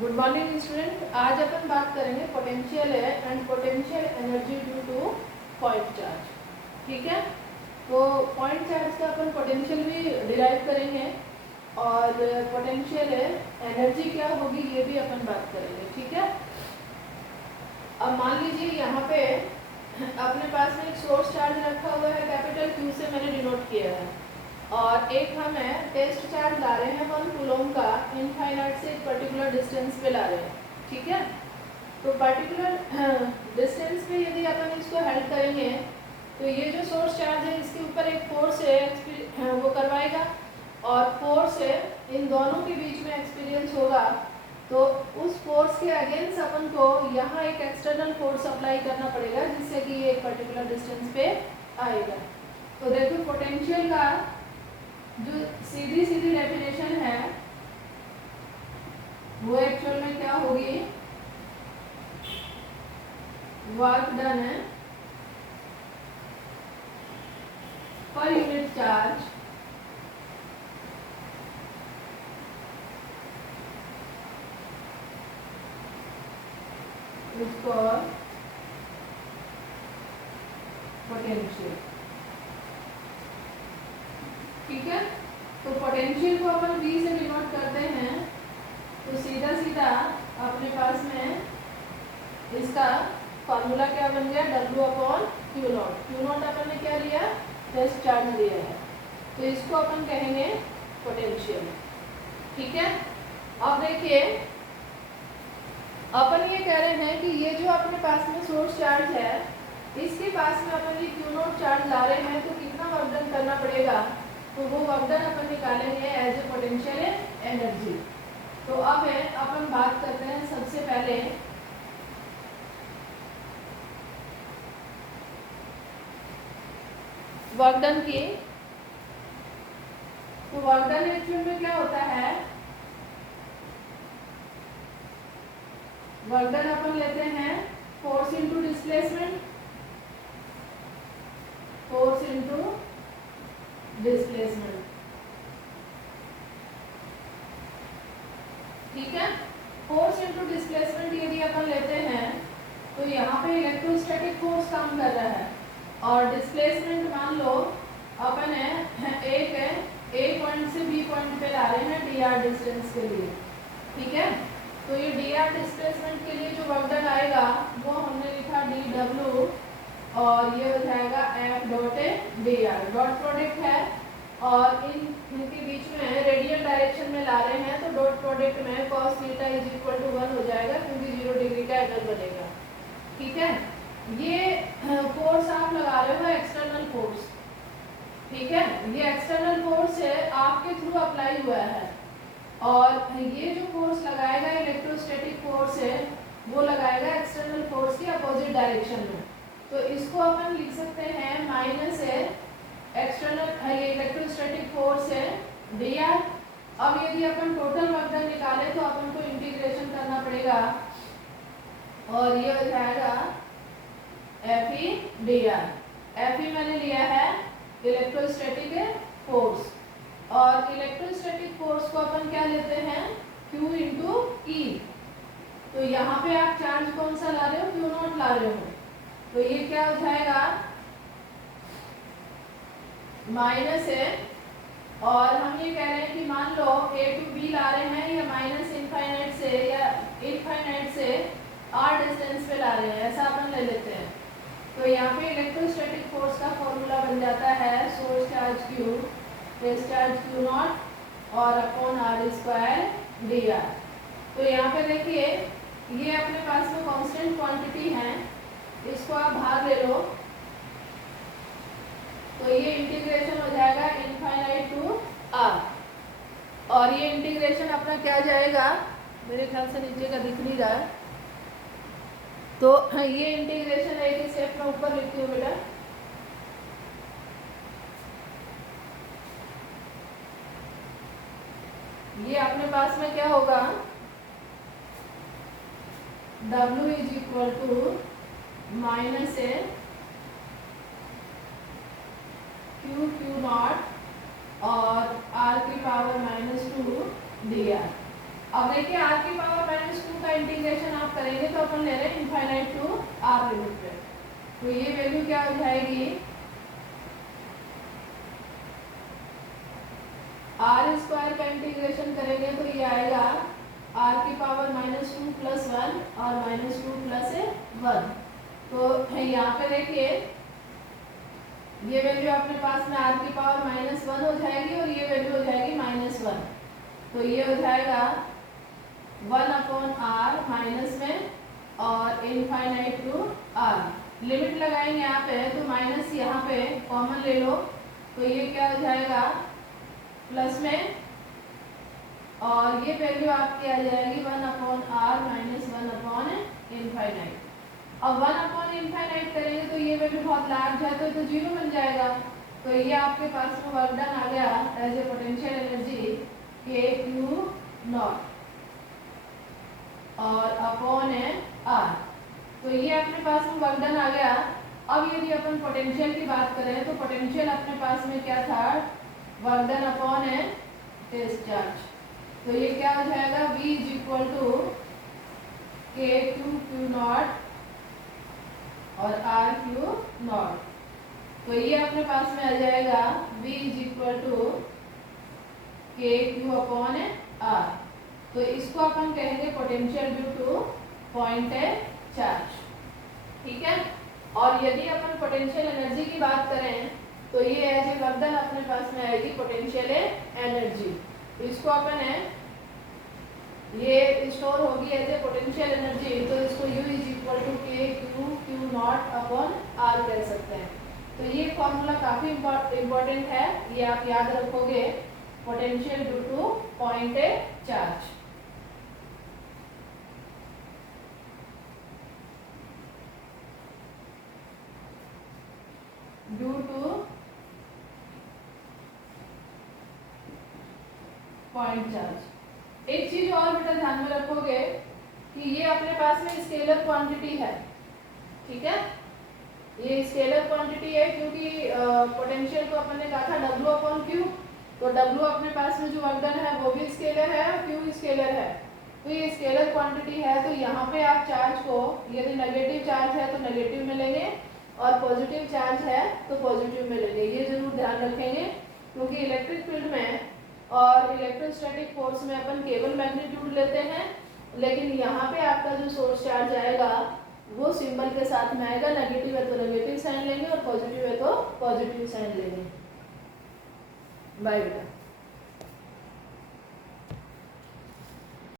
Good morning student. आज अपन बात करेंगे potential and potential energy due two point charge. ठीक है, तो पॉइंट चार्ज का अपन पोटेंशियल भी डिराइव करेंगे और पोटेंशियल एनर्जी क्या होगी ये भी अपन बात करेंगे। ठीक है, अब मान लीजिए यहाँ पे अपने पास में एक सोर्स चार्ज रखा हुआ है, कैपिटल Q से मैंने डिनोट किया है, और एक हमें टेस्ट चार्ज ला रहे हैं 1 कूलम का, इनफाइनाइट से एक पर्टिकुलर डिस्टेंस पे ला रहे हैं। ठीक है, तो पर्टिकुलर डिस्टेंस पे यदि अपन इसको हेल्प करेंगे तो ये जो सोर्स चार्ज है इसके ऊपर एक फोर्स है वो करवाएगा, और फोर्स है इन दोनों के बीच में एक्सपीरियंस होगा। तो उस फोर्स के अगेंस्ट अपन को यहाँ एक एक्सटर्नल फोर्स अप्लाई करना पड़ेगा जिससे कि ये एक पर्टिकुलर डिस्टेंस पे आएगा। तो देखो पोटेंशियल का जो सीधी डेफिनेशन है वो एक्चुअल में क्या होगी, वर्क डन है पर यूनिट चार्ज इसको पोटेंशियल। ठीक है, तो पोटेंशियल को अपन V से डिनोट करते हैं, तो सीधा अपने पास में इसका फॉर्मूला क्या बन गया, W/Q0। Q0 अपन ने क्या लिया, टेस्ट चार्ज लिया है, तो इसको अपन कहेंगे पोटेंशियल। ठीक है, अब देखिए अपन ये कह रहे हैं कि ये जो अपने पास में सोर्स चार्ज है इसके पास में अपन ये Q0 चार्ज ला रहे हैं, तो कितना वर्क डन करना पड़ेगा, तो वो वर्क डन अपन निकालेंगे एज ए पोटेंशियल एनर्जी। तो अब अपन बात करते हैं सबसे पहले वर्क डन की। तो वर्क डन एक्चुअल में क्या होता है, वर्क डन अपन लेते हैं force into displacement, force into displacement. ठीक है, फोर्स इनटू डिस्प्लेसमेंट यदि अपन लेते हैं तो यहाँ पे इलेक्ट्रोस्टैटिक फोर्स काम कर रहा है, और डिस्प्लेसमेंट मान लो अपन एक A पॉइंट से B पॉइंट पे ला रहे हैं dr डिस्टेंस के लिए। ठीक है, तो ये dr डिस्प्लेसमेंट के लिए जो वर्क डन आएगा वो हमने लिखा dW, और ये हो जाएगा F.dr। डॉट प्रोडक्ट है और इनके बीच में रेडियल डायरेक्शन में ला रहे हैं, तो डॉट प्रोडक्ट में cos theta is equal to 1 हो जाएगा क्योंकि 0 डिग्री का एंगल बनेगा। ठीक है, ये फोर्स आप लगा रहे हो एक्सटर्नल फोर्स। ठीक है, ये एक्सटर्नल फोर्स है आपके थ्रू अप्लाई हुआ है, और ये जो फोर्स लगाएगा इलेक्ट्रोस्टैटिक फोर्स है वो लगाएगा एक्सटर्नल फोर्स की अपोजिट डायरेक्शन में। तो इसको अपन लिख सकते हैं माइनस है एक्सटर्नल, ये इलेक्ट्रोस्टैटिक फोर्स है dr। अब यदि अपन टोटल वर्क डन निकाले तो अपन को इंटीग्रेशन करना पड़ेगा, और ये हो जाएगा Fe/dr। Fe मैंने लिया है इलेक्ट्रोस्टैटिक फोर्स, और इलेक्ट्रोस्टैटिक फोर्स को अपन क्या लेते हैं, Q इंटू E। तो यहाँ पे आप चार्ज कौन सा ला रहे हो, Q0 ला रहे हो, तो ये क्या हो जाएगा माइनस है, और हम ये कह रहे हैं कि मान लो A टू B ला रहे हैं या माइनस इनफाइनाइट से या इनफाइनाइट से R डिस्टेंस पे ला रहे हैं, ऐसा अपन ले लेते हैं। तो यहाँ पे इलेक्ट्रोस्टैटिक फोर्स का फॉर्मूला बन जाता है source charge Q, test charge Q0 और अपॉन R² dr। तो यहाँ पे देखिए ये अपने पास में कांस्टेंट क्वांटिटी है, इसको आप बाहर ले लो, तो ये इंटीग्रेशन हो जाएगा इनफाइनाइट टू R, और ये इंटीग्रेशन अपना क्या जाएगा, मेरे ख्याल से नीचे का दिख नहीं रहा है, तो ये इंटीग्रेशन है कि सेफ में ऊपर लिखती हूँ बेटा, ये अपने पास में क्या होगा, W is equal to minus है Q0 और R की पावर -2 dr। अब देखिए r की पावर -2 का इंटीग्रेशन आप करेंगे तो अपन ले रहे हैं इनफाइनाइट टू r लिमिट पे, तो ये वैल्यू क्या हो जाएगी, r² का इंटीग्रेशन करेंगे तो ये आएगा r की पावर -2 + 1 और -2 + 1। तो यहाँ पे देखिए ये वैल्यू अपने पास में r की पावर -1 हो जाएगी और ये वैल्यू हो जाएगी -1, तो ये हो जाएगा 1/r माइनस में और इनफाइनाइट टू r। लिमिट लगाएंगे यहाँ पे तो माइनस यहाँ पे कॉमन ले लो, तो ये क्या हो जाएगा प्लस में, और ये वैल्यू आपकी आ जाएगी 1/r माइनस 1/इनफाइनाइट। अब 1/इनफाइनाइट करेंगे तो ये वैल्यू बहुत लार्ज है तो 0 बन जाएगा, तो ये आपके पास में वर्क डन आ गया as a potential energy kQ0 और अपॉन है r। तो ये अपने पास में वर्क डन आ गया। अब यदि अपन पोटेंशियल की बात करें तो पोटेंशियल अपने पास में क्या था, वर्क डन अपॉन है डिस्चार्ज, तो ये क्या हो जाएगा V = kQ0 और RQ0, तो ये अपने पास में आ जाएगा V = kQ/r। तो इसको अपन कहेंगे potential due two point charge, ठीक है। और यदि अपन पोटेंशियल एनर्जी की बात करें तो ये एज ए वर्क डन अपने पास में आएगी पोटेंशियल एनर्जी, तो इसको अपन है ये स्टोर होगी एज ए पोटेंशियल एनर्जी, तो इसको U = kQ/r कह सकते हैं। तो ये फॉर्मूला काफी इम्पोर्टेंट है, ये आप याद रखोगे, potential due two point charge. Due two point charge. एक चीज और बेटा ध्यान में रखोगे कि ये अपने पास में स्केलर क्वांटिटी है, ठीक है, ये स्केलर क्वांटिटी है क्योंकि पोटेंशियल को अपन ने कहा था W/Q, तो W अपने पास में जो वर्क डन है वो भी स्केलर है और Q स्केलर है, तो ये स्केलर क्वांटिटी है। तो यहाँ पे आप चार्ज को यदि नेगेटिव चार्ज है तो नेगेटिव में लेंगे और पॉजिटिव चार्ज है तो पॉजिटिव में लेंगे, ये जरूर ध्यान रखेंगे, क्योंकि इलेक्ट्रिक फील्ड में और इलेक्ट्रोस्टैटिक फोर्स में अपन केवल मैग्नीट्यूड लेते हैं, लेकिन यहाँ पे आपका जो सोर्स चार्ज आएगा वो सिंबल के साथ में आएगा, नेगेटिव है तो नेगेटिव साइन लेंगे और पॉजिटिव है तो पॉजिटिव साइन लेंगे। बाय बेटा।